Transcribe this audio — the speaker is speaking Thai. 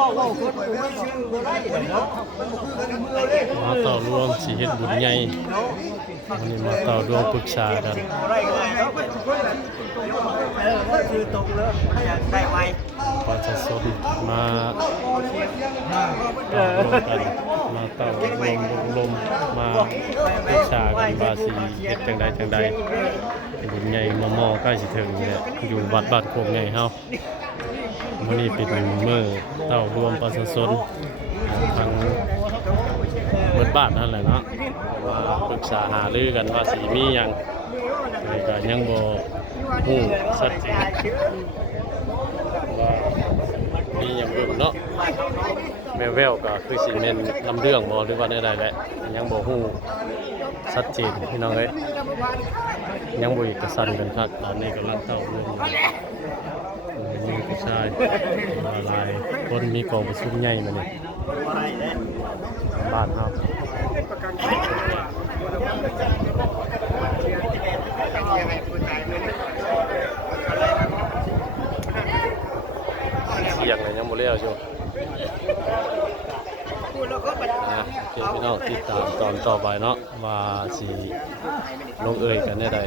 มาต่อรวมสิเฮ็ดบุญใหญ่วันนี้มาต่อรวมปรึกษากันประชาชนมาต่อรวมกันมาต่อรวมลมมาปรึกษากันว่าสิเฮ็ดจังใดบุญใหญ่มอใกล้สิถึงเนี่ยอยู่วัดบ้านโคกใหญ่เฮาวันนี้เป็นมื้อเต้ารวมประชาชนทั้งเบิดบ้านนั่นแหละเนาะมาปรึกษาหารือกันว่าสิมีหยังนี่ก็ยังบ่ฮู้ชัดเจนว่ามีหยังเบิ่งเนาะแววๆก็คือสิแม่นลำเรื่องบ่หรือว่าแนวใดแหละยังบ่ฮู้ชัดเจนพี่น้องเอ้ยยังบ่เอกสารกันครับตอนนี้กำลังเข้าเรื่องมีผู้ชายหลายคนมีกองประชุมใหญ่มานี่บ้านเฮาเสียงเลยยังบ่แล้วอยู่โอเคพี่น้องติดตามตอนต่อไปเนาะว่าสิลงเอยกันได้ใด